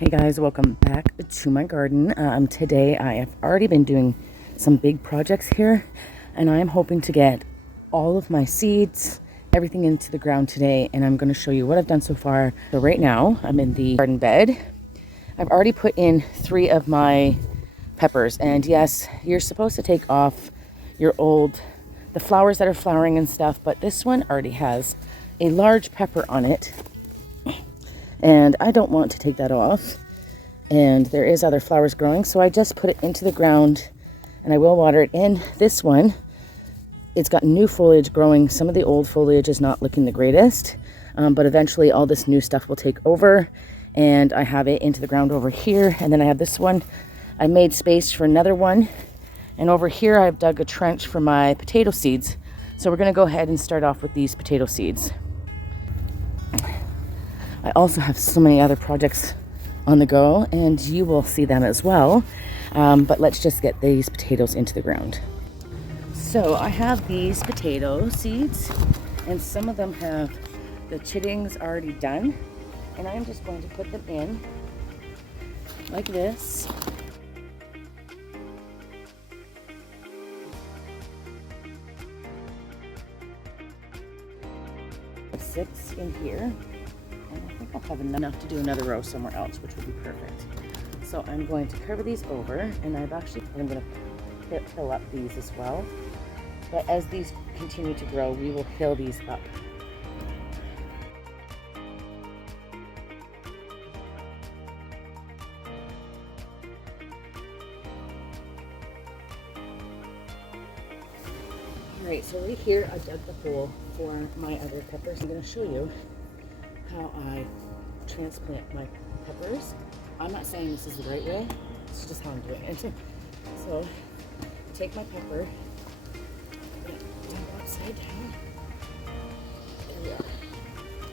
Hey guys, welcome back to my garden. Today I have already been doing some big projects here, and I'm hoping to get all of my seeds, everything into the ground today, and I'm going to show you what I've done so far. So right now I'm in the garden bed. I've already put in 3 of my peppers, and yes, you're supposed to take off the flowers that are flowering and stuff, but this one already has a large pepper on it. And I don't want to take that off. And there is other flowers growing, so I just put it into the ground and I will water it in. This one, it's got new foliage growing. Some of the old foliage is not looking the greatest, but eventually all this new stuff will take over. And I have it into the ground over here. And then I have this one. I made space for another one. And over here I've dug a trench for my potato seeds. So we're going to go ahead and start off with these potato seeds. I also have so many other projects on the go, and you will see them as well. But let's just get these potatoes into the ground. So I have these potato seeds, and some of them have the chittings already done. And I'm just going to put them in like this. 6 in here. And I think I'll have enough to do another row somewhere else, which would be perfect. So I'm going to cover these over, and I'm going to fill up these as well. But as these continue to grow, we will fill these up. Alright, so right here I dug the hole for my other peppers. I'm going to show you how I transplant my peppers. I'm not saying this is the right way, it's just how I'm doing it. So take my pepper, dump it upside down. There we are.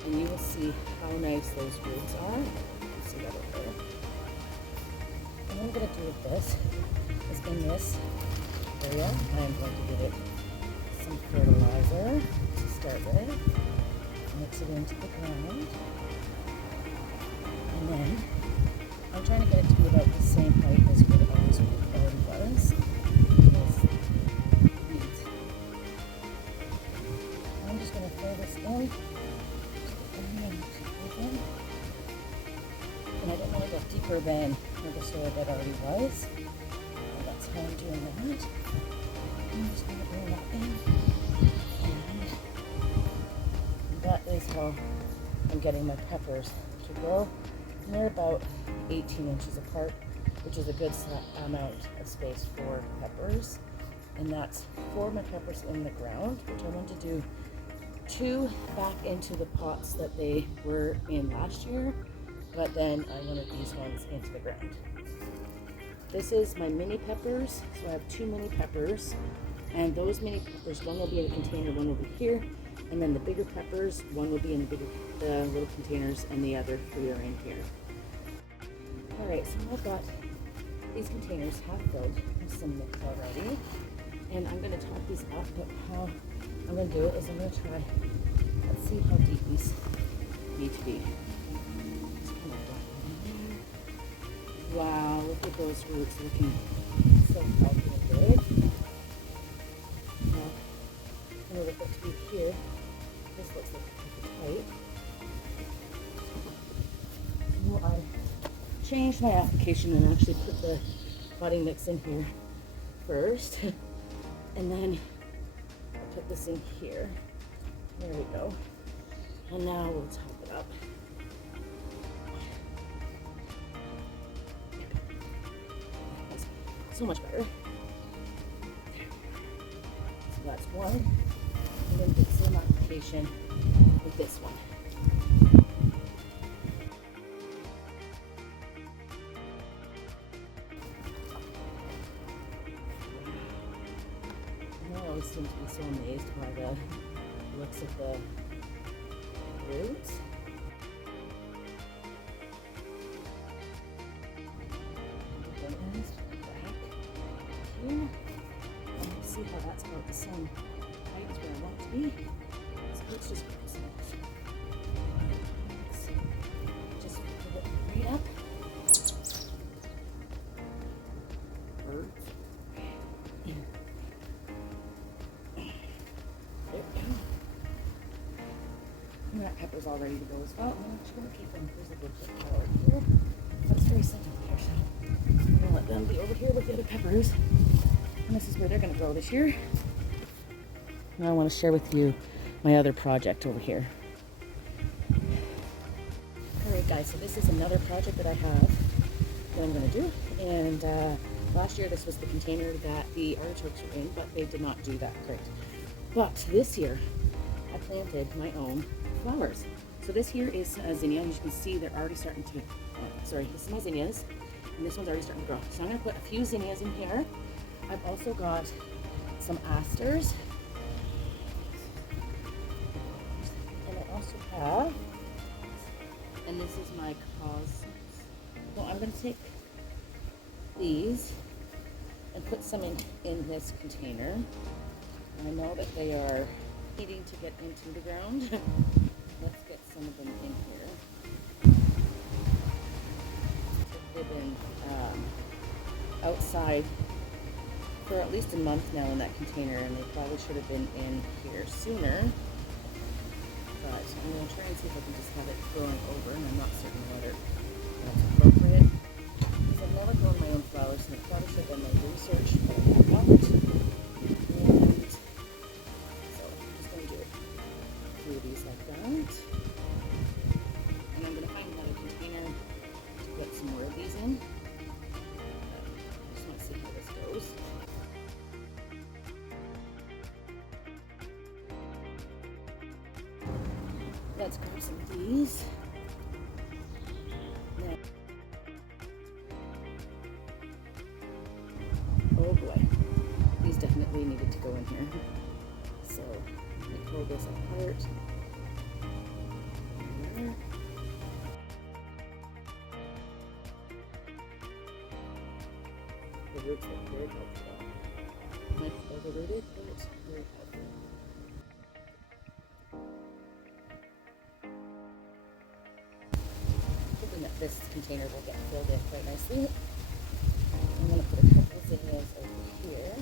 And you will see how nice those roots are. You can see that over there. And what I'm going to do with this is in this area, I am going to give it some fertilizer to start with. Mix it into the ground. And then I'm trying to get it to be about the same height as what it always was. I'm just going to fill this in. And I don't want to go deeper than the soil bed already was. And that's how I'm doing that. I'm just going to bring that in. That is how I'm getting my peppers to grow. And they're about 18 inches apart, which is a good amount of space for peppers. And that's for my peppers in the ground, which I want to do 2 back into the pots that they were in last year, but then I wanted these ones into the ground. This is my mini peppers, so I have 2 mini peppers, and those mini peppers, one will be in a container, one will be here. And then the bigger peppers, one will be in the little containers, and the other 3 are in here. Alright, so I've got these containers half filled with some mix already. And I'm going to top these up, but how I'm going to do it is I'm going to try, let's see how deep these need to be. Just kind of dump them in there. Wow, look at those roots looking so healthy and good. Now, in order for it to be here, this looks like it's tight. So I changed my application and actually put the potting mix in here first. And then I put this in here. There we go. And now we'll top it up. That's so much better. So that's one. And then do the same application with this one. I always seem to be so amazed by the looks of the roots. And see how that's about the same height as where I want it to be. So let's just put it right up. peppers all ready to go as well. I'm actually going to keep them. There's a good bit over here. That's very simple here. So I'm going to let them be over here with the other peppers. And this is where they're going to grow this year. Now I want to share with you my other project over here. Alright guys, so this is another project that I have that I'm going to do. And last year this was the container that the artichokes were in, but they did not do that great. But this year I planted my own flowers. So this here is a zinnia, and you can see they're already starting to, this is my zinnias, and this one's already starting to grow. So I'm going to put a few zinnias in here. I've also got some asters. And I also have, and this is my cosmos. Well, I'm going to take these and put some in this container. I know that they are needing to get into the ground. Let's get some of them in here. They've been outside for at least a month now in that container, and they probably should have been in here sooner. But I'm going to try and see if I can just have it growing over, and I'm not certain whether that's appropriate. Because I've never grown my own flowers, and I probably should have done my research, but I have not. And so I'm just going to do a few of these like that. And I'm going to find another container to put some more of these in. I just want to see how this goes. Let's grab some of these. Now, oh boy, these definitely needed to go in here. So let me pull this apart. There. The roots look very healthy. Might be overrooted, but it's very healthy. That this container will get filled in quite nicely. I'm going to put a couple of zinnias over here.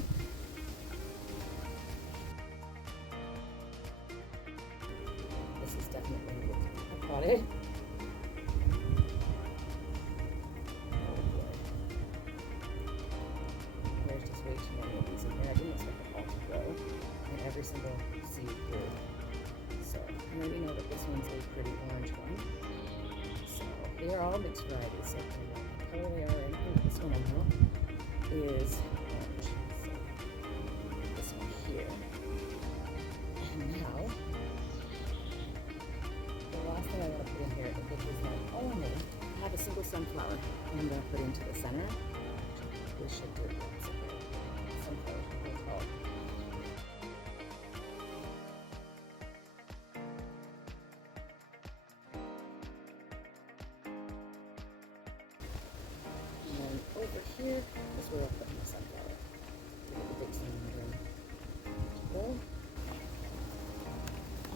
This is definitely needed to be potted. Oh boy. There's just way too many of these in here. I didn't expect them all to grow, and every single seed grew. So I already know that this one's a pretty orange one. They are all mixed varieties, so I don't know what color they are. I think this one I know is orange. So this one here. And now, the last thing I want to put in here, which is my only, I have a single sunflower I'm going to put into the center. We should do it. Sunflower, what it's called. Over here is where I'll put my sunflower.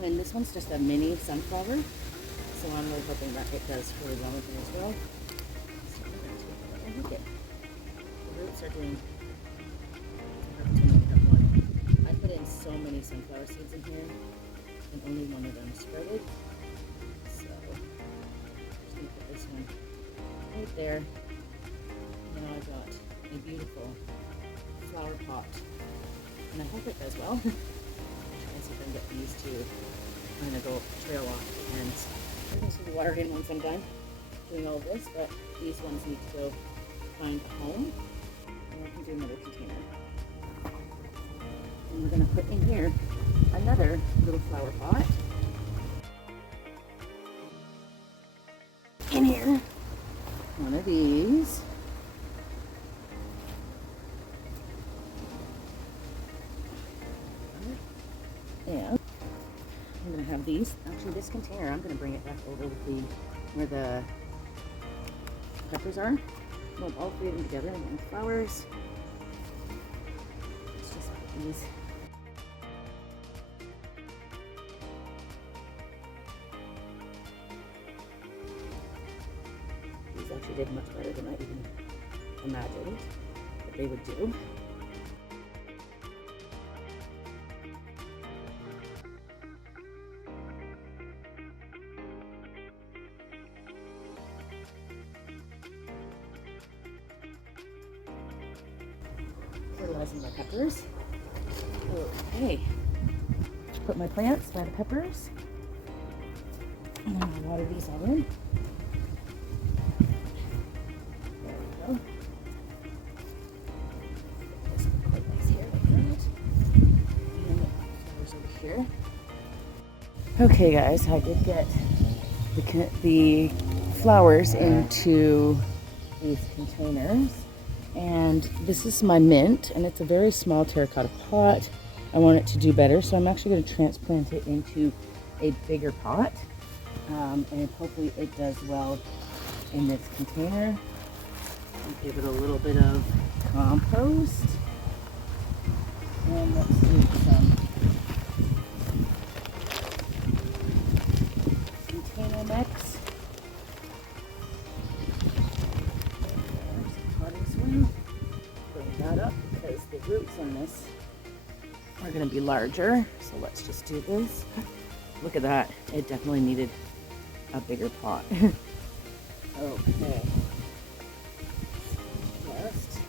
And this one's just a mini sunflower, so I'm really hoping that it does really well with it as well. So I'm going to take it and hook it. The roots are doing I put in so many sunflower seeds in here, and only one of them sprouted. So I'm just going to put this one right there. Now I've got a beautiful flower pot, and I hope it does well. Try and see if I can get these two kind of go trail off the ends. I'm going to water in once I'm done doing all this, but these ones need to go find a home, and I can do another container. And we're going to put in here another little flower pot. In here, one of these. And I'm going to have these, actually this container, I'm going to bring it back over with where the peppers are. We'll all three of them together and with flowers. Let's just put these. These actually did much better than I even imagined that they would do. fertilizing my peppers. Okay. Put my plants by the peppers. And then I'll water these all in. There we go. This is quite nice here like that. And the flowers over here. Okay guys, I did get the flowers into these containers. And this is my mint, and it's a very small terracotta pot. I want it to do better, so I'm actually going to transplant it into a bigger pot. And hopefully it does well in this container. I'll give it a little bit of compost. And let's do some container mix. Bring that up because the roots on this are going to be larger. So let's just do this. Look at that. It definitely needed a bigger pot. Okay. Just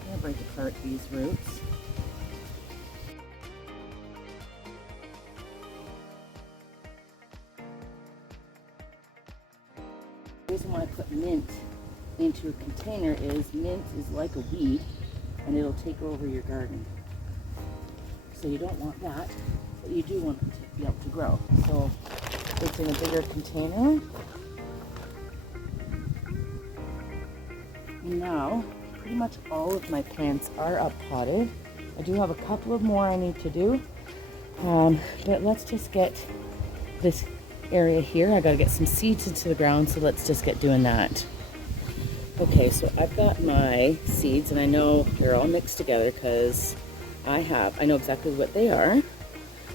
I'm going to break apart these roots. The reason why I put mint into a container is mint is like a weed and it'll take over your garden. So you don't want that, but you do want it to be able to grow. So it's in a bigger container. And now pretty much all of my plants are up potted. I do have a couple of more I need to do. But let's just get this area here. I got to get some seeds into the ground, so let's just get doing that. Okay, so I've got my seeds, and I know they're all mixed together because I know exactly what they are.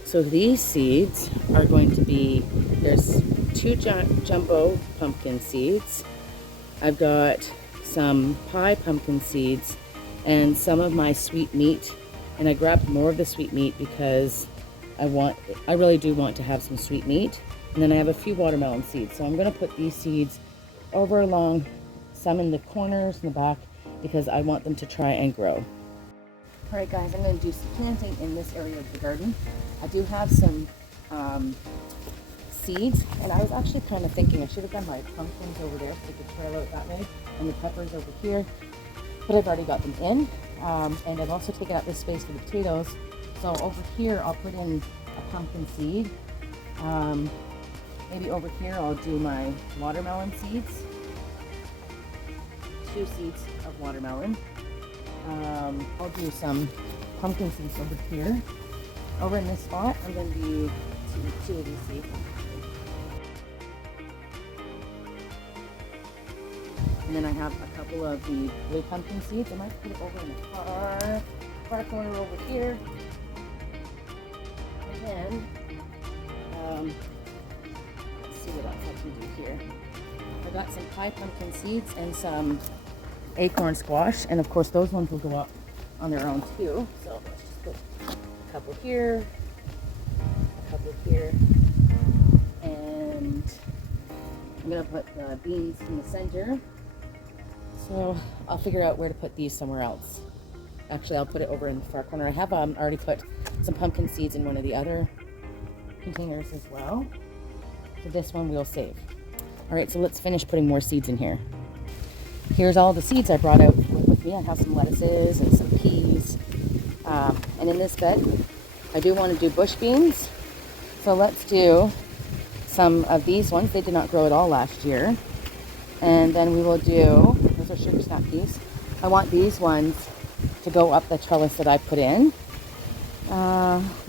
So these seeds are going to be, there's 2 jumbo pumpkin seeds. I've got some pie pumpkin seeds and some of my sweet meat. And I grabbed more of the sweet meat because I really do want to have some sweet meat. And then I have a few watermelon seeds. So I'm going to put these seeds over along, some in the corners in the back, because I want them to try and grow. All right guys, I'm going to do some planting in this area of the garden. I do have some seeds, and I was actually kind of thinking I should have done my pumpkins over there so they could trail out that way, and the peppers over here, but I've already got them in. And I've also taken out this space for the potatoes. So over here I'll put in a pumpkin seed. Maybe over here I'll do my watermelon seeds. 2 seeds of watermelon. I'll do some pumpkin seeds over here. Over in this spot, I'm going to do 2 of these seeds. And then I have a couple of the blue pumpkin seeds. I might put it over in the far corner over here. And then, let's see what else I can do here. I got some pie pumpkin seeds and some acorn squash, and of course those ones will go up on their own too. So let's just put a couple here, a couple here, and I'm gonna put the beans in the center. So I'll figure out where to put these somewhere else. Actually, I'll put it over in the far corner. I have already put some pumpkin seeds in one of the other containers as well. So this one we'll save. All right, so let's finish putting more seeds in here. Here's all the seeds I brought out with me. I have some lettuces and some peas. And in this bed, I do want to do bush beans. So let's do some of these ones. They did not grow at all last year. And then we will do, those are sugar snap peas. I want these ones to go up the trellis that I put in.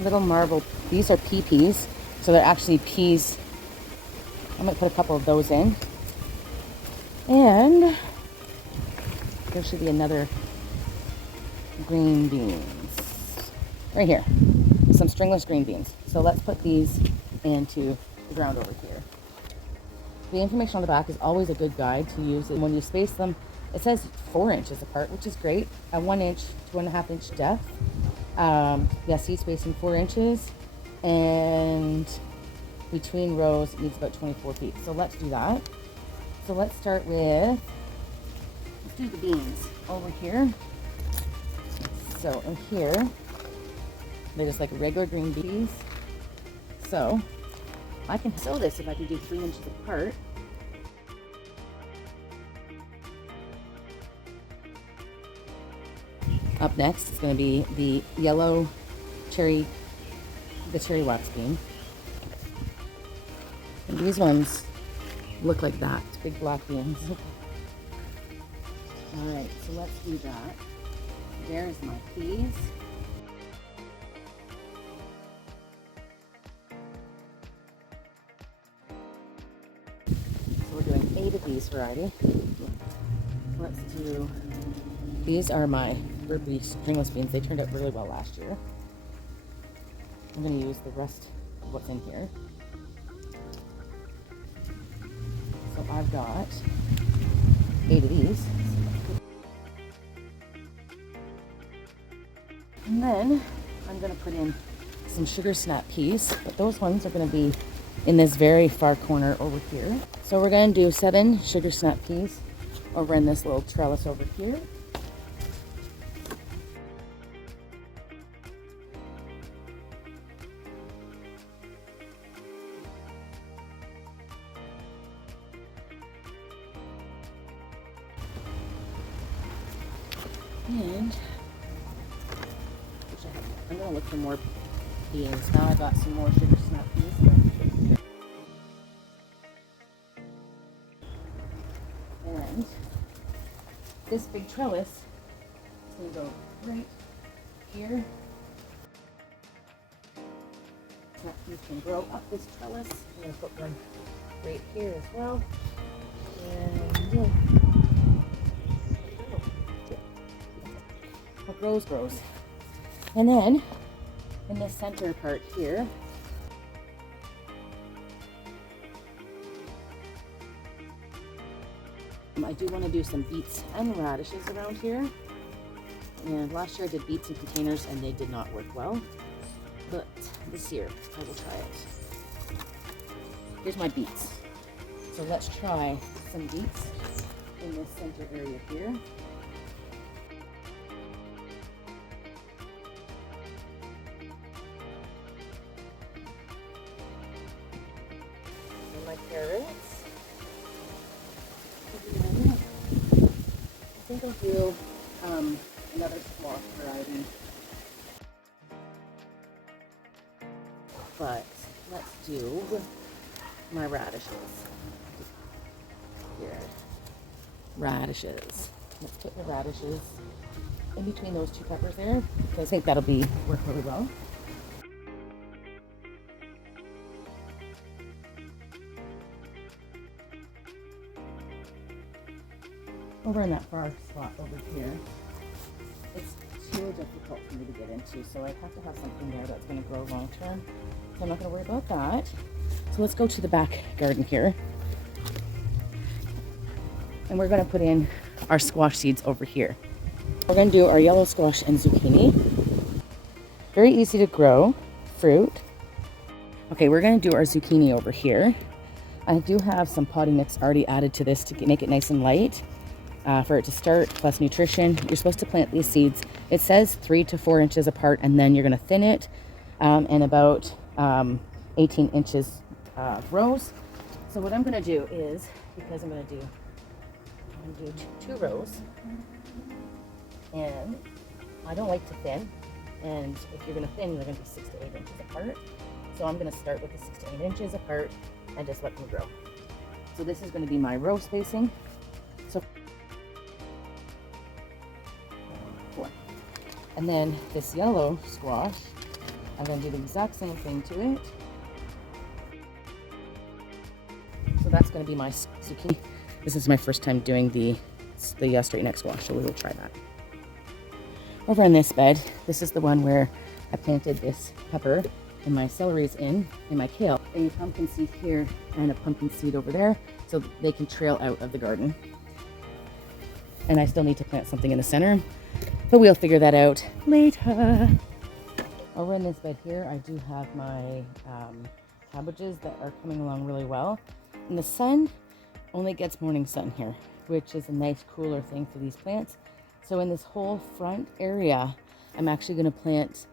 Little marble, these are pea peas. So they're actually peas. I'm going to put a couple of those in. And there should be another green beans. Right here. Some stringless green beans. So let's put these into the ground over here. The information on the back is always a good guide to use. And when you space them, it says 4 inches apart, which is great. At 1 inch to 1.5 inch depth. Seed spacing 4 inches. And between rows, it needs about 24 feet. So let's do that. So let's start with let's do the beans over here. So in here, they're just like regular green beans. So I can sow this if I can do 3 inches apart. Up next is going to be the yellow cherry, the cherry wax bean. And these ones look like that, big black beans. All right, so let's do that. There's my peas. So we're doing 8 of these variety. Let's do, these are my burpee stringless beans. They turned out really well last year. I'm going to use the rest of what's in here. So I've got 8 of these. And then I'm going to put in some sugar snap peas, but those ones are going to be in this very far corner over here. So we're going to do 7 sugar snap peas over in this little trellis over here. And I'm going to look for more beans. Now I got some more sugar snap peas. And this big trellis is going to go right here. Snap peas can grow up this trellis. I'm going to put one right here as well. And what grows, grows. And then in the center part here, I do want to do some beets and radishes around here. And last year I did beets in containers and they did not work well. But this year I will try it. Here's my beets. So let's try some beets in this center area here. My carrots. I think I'll do another squash variety. But let's do my radishes. Here. Radishes. Let's put the radishes in between those 2 peppers there, because I think that'll work really well. Over in that far spot over here, it's too difficult for me to get into, so I have to have something there that's going to grow long term. So I'm not going to worry about that. So let's go to the back garden here. And we're going to put in our squash seeds over here. We're going to do our yellow squash and zucchini. Very easy to grow fruit. Okay, we're going to do our zucchini over here. I do have some potting mix already added to this to make it nice and light. For it to start, plus nutrition. You're supposed to plant these seeds. It says 3 to 4 inches apart, and then you're going to thin it and about 18 inches rows. So what I'm going to do is, because I'm going to do 2 rows, and I don't like to thin, and if you're going to thin, they're going to be 6 to 8 inches apart. So I'm going to start with the 6 to 8 inches apart and just let them grow. So this is going to be my row spacing. So and then this yellow squash, I'm going to do the exact same thing to it. So that's going to be my zucchini. This is my first time doing the straight neck squash, so we will try that. Over in this bed, this is the one where I planted this pepper, and my celery's in, and my kale. A pumpkin seed here and a pumpkin seed over there, so they can trail out of the garden. And I still need to plant something in the center, but we'll figure that out later. Over in this bed here, I do have my cabbages that are coming along really well. And the sun only gets morning sun here. which is a nice cooler thing for these plants. So in this whole front area, I'm actually going to plant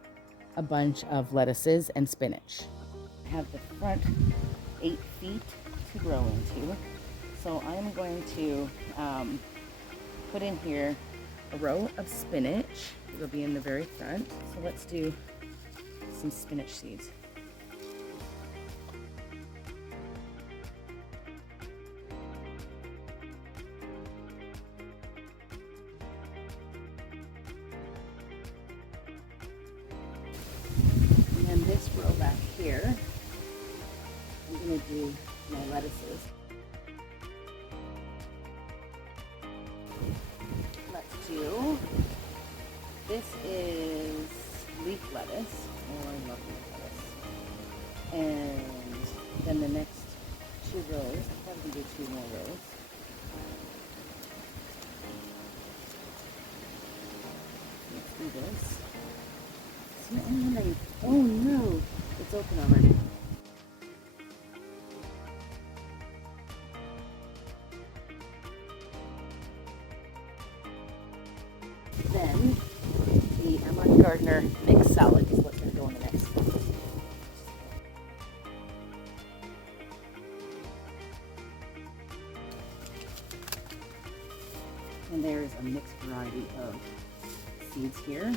a bunch of lettuces and spinach. I have the front 8 feet to grow into. So I'm going to put in here a row of spinach. It'll be in the very front. So let's do some spinach seeds. And then this row back here, I'm going to do my lettuces. Let's do, this is leaf lettuce. Oh, I love leaf lettuce. And then the next 2 rows, I'll probably do 2 more rows. Let's do this. Oh no, it's open already. Then the Emma Gardner mixed salad is what's going to go in the next one. And there's a mixed variety of seeds here.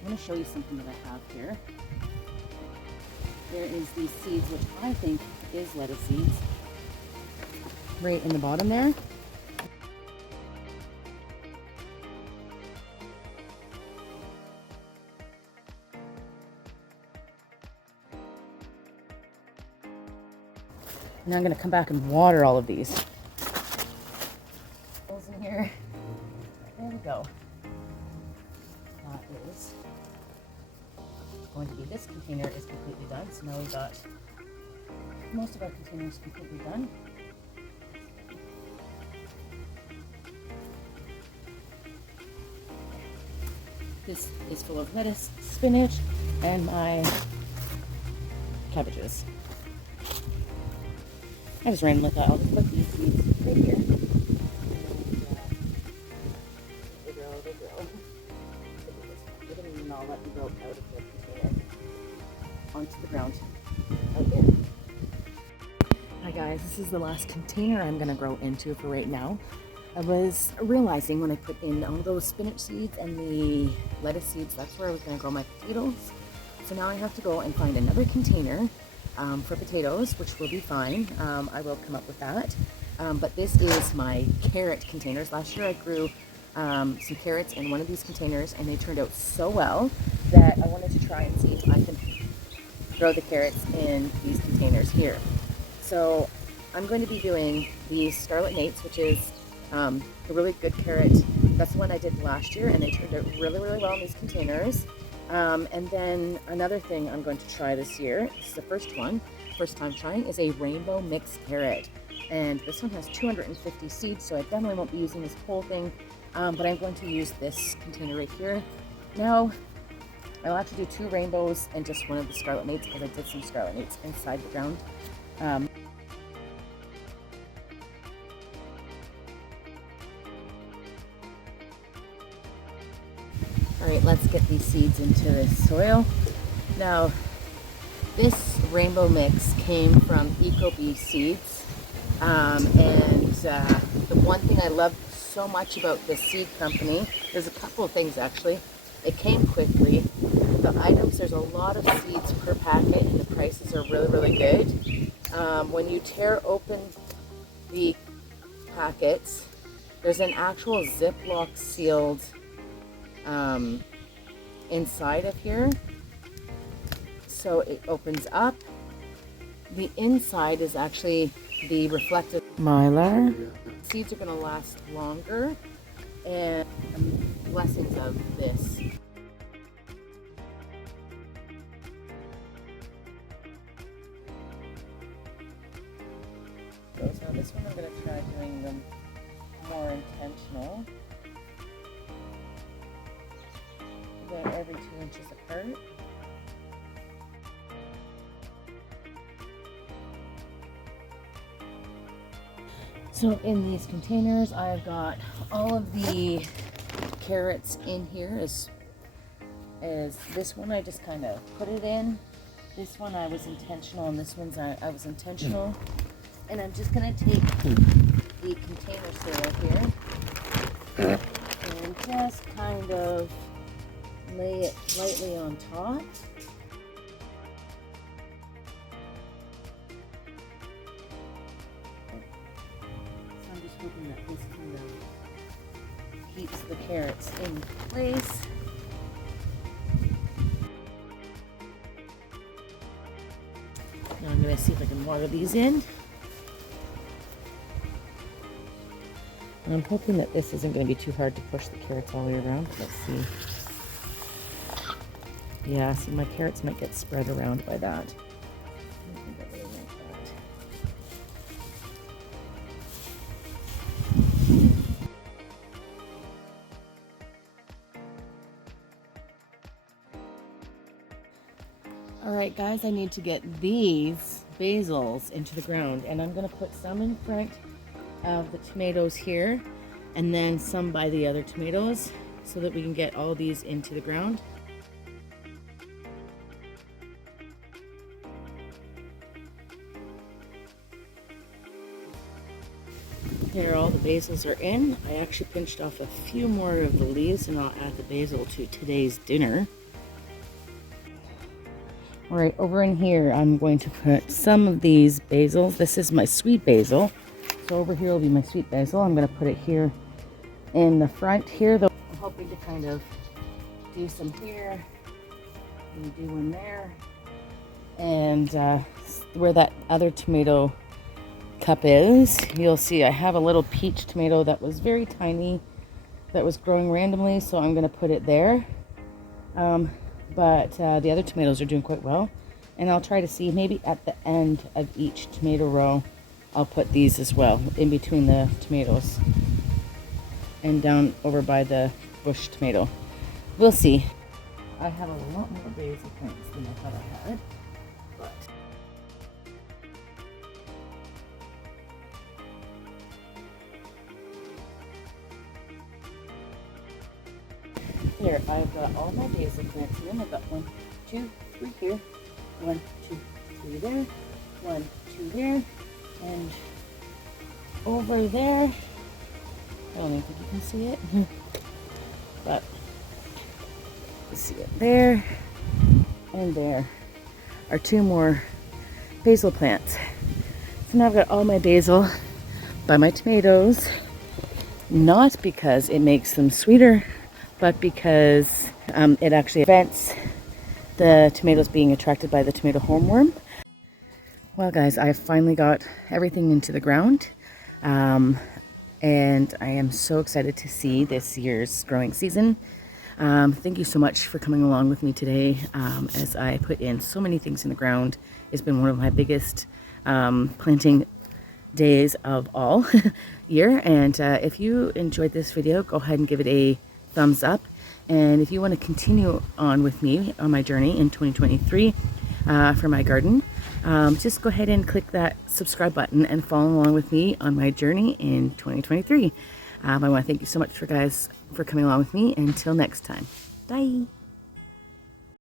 I'm going to show you something that I have here. There is these seeds, which I think is lettuce seeds, right in the bottom there. Now I'm going to come back and water all of these. Holes in here. There we go. That is going to be, this container is completely done. So now we've got most of our containers completely done. This is full of lettuce, spinach, and my cabbages. I just randomly thought I'll just put these seeds right here. They grow. And I'll let them grow out of the container onto the ground out there. Hi guys, this is the last container I'm going to grow into for right now. I was realizing when I put in all those spinach seeds and the lettuce seeds, that's where I was going to grow my potatoes. So now I have to go and find another container for potatoes, which will be fine. I will come up with that. But this is my carrot containers. Last year I grew some carrots in one of these containers and they turned out so well that I wanted to try and see if I can grow the carrots in these containers here. So I'm going to be doing the Scarlet Nates, which is a really good carrot. That's the one I did last year and they turned out really, really well in these containers. And then another thing I'm going to try this year, this is the first time trying, is a rainbow mixed carrot. And this one has 250 seeds, so I definitely won't be using this whole thing, but I'm going to use this container right here. Now, I'll have to do 2 rainbows and just one of the Scarlet Nates because I did some Scarlet Nates inside the ground. Alright, let's get these seeds into the soil. Now, this rainbow mix came from Ecobee Seeds. The one thing I love so much about this seed company, there's a couple of things actually. It came quickly. The items, there's a lot of seeds per packet and the prices are really, really good. When you tear open the packets, there's an actual Ziploc sealed inside of here, so it opens up. The inside is actually the reflective mylar. Seeds are going to last longer, and blessings of this. So now this one I'm going to try doing them more intentional. About every 2 inches apart. So in these containers, I've got all of the carrots in here. As this one, I just kind of put it in. This one I was intentional, and this one's I was intentional. And I'm just gonna take the container sail here and just kind of lay it lightly on top. So I'm just hoping that this kind of keeps the carrots in place. Now I'm going to see if I can water these in. And I'm hoping that this isn't going to be too hard to push the carrots all the way around. Let's see. Yeah, see, my carrots might get spread around by that. I don't think I really want that. Alright guys, I need to get these basils into the ground, and I'm going to put some in front of the tomatoes here and then some by the other tomatoes so that we can get all these into the ground. There, all the basils are in. I actually pinched off a few more of the leaves, and I'll add the basil to today's dinner. Alright, over in here I'm going to put some of these basils. This is my sweet basil. So over here will be my sweet basil. I'm going to put it here in the front here, though I'm hoping to kind of do some here and do one there. And where that other tomato cup is, you'll see I have a little peach tomato that was very tiny that was growing randomly, so I'm going to put it there. But the other tomatoes are doing quite well, and I'll try to see maybe at the end of each tomato row I'll put these as well, in between the tomatoes and down over by the bush tomato. We'll see. I have a lot more basil plants than I thought I had, but here I've got all my basil plants in. I've got 1, 2, 3 here, 1, 2, 3 there, 1, 2 there, and over there. I don't even think you can see it, but you see it there, and there are 2 more basil plants. So now I've got all my basil by my tomatoes, not because it makes them sweeter, but because it actually prevents the tomatoes being attracted by the tomato hornworm. Well guys, I've finally got everything into the ground, and I am so excited to see this year's growing season. Thank you so much for coming along with me today as I put in so many things in the ground. It's been one of my biggest planting days of all year, and if you enjoyed this video, go ahead and give it a thumbs up. And if you want to continue on with me on my journey in 2023 for my garden, just go ahead and click that subscribe button and follow along with me on my journey in 2023. I want to thank you so much for coming along with me. Until next time, bye.